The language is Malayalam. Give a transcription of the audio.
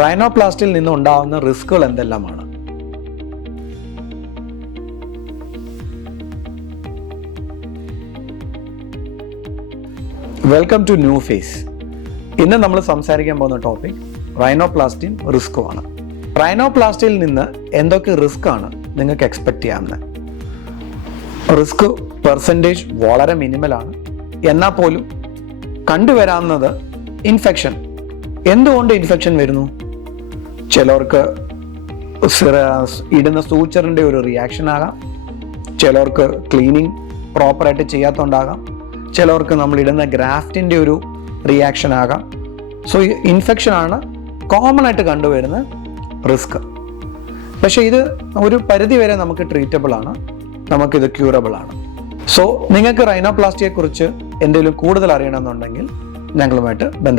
റൈനോപ്ലാസ്റ്റിയിൽ നിന്ന് ഉണ്ടാകുന്ന റിസ്കുകൾ എന്തെല്ലാമാണ്? Welcome to new phase. ഇന്ന് നമ്മൾ സംസാരിക്കാൻ പോകുന്ന ടോപ്പിക് റൈനോപ്ലാസ്റ്റിയും റിസ്ക്കുമാണ്. റൈനോപ്ലാസ്റ്റിയിൽ നിന്ന് എന്തൊക്കെ റിസ്ക് ആണ് നിങ്ങൾക്ക് എക്സ്പെക്ട് ചെയ്യാവുന്നത്? റിസ്ക് പെർസെൻറ്റേജ് വളരെ മിനിമലാണ്. എന്നാൽ പോലും കണ്ടുവരാവുന്നത് ഇൻഫെക്ഷൻ. എന്തുകൊണ്ട് ഇൻഫെക്ഷൻ വരുന്നു? ചിലർക്ക് ഇടുന്ന സൂച്ചറിൻ്റെ ഒരു റിയാക്ഷൻ ആകാം, ചിലർക്ക് ക്ലീനിങ് പ്രോപ്പറായിട്ട് ചെയ്യാത്തതുകൊണ്ടാകാം, ചിലർക്ക് നമ്മൾ ഇടുന്ന ഗ്രാഫ്റ്റിൻ്റെ ഒരു റിയാക്ഷൻ ആകാം. സോ ഇൻഫെക്ഷനാണ് കോമൺ ആയിട്ട് കണ്ടുവരുന്ന റിസ്ക്. പക്ഷേ ഇത് ഒരു പരിധി വരെ നമുക്ക് ട്രീറ്റബിൾ ആണ്, നമുക്കിത് ക്യൂറബിൾ ആണ്. സോ നിങ്ങൾക്ക് റൈനോപ്ലാസ്റ്റിയെ കുറിച്ച് എന്തെങ്കിലും കൂടുതൽ അറിയണമെന്നുണ്ടെങ്കിൽ ഞങ്ങളുമായിട്ട് ബന്ധപ്പെടാം.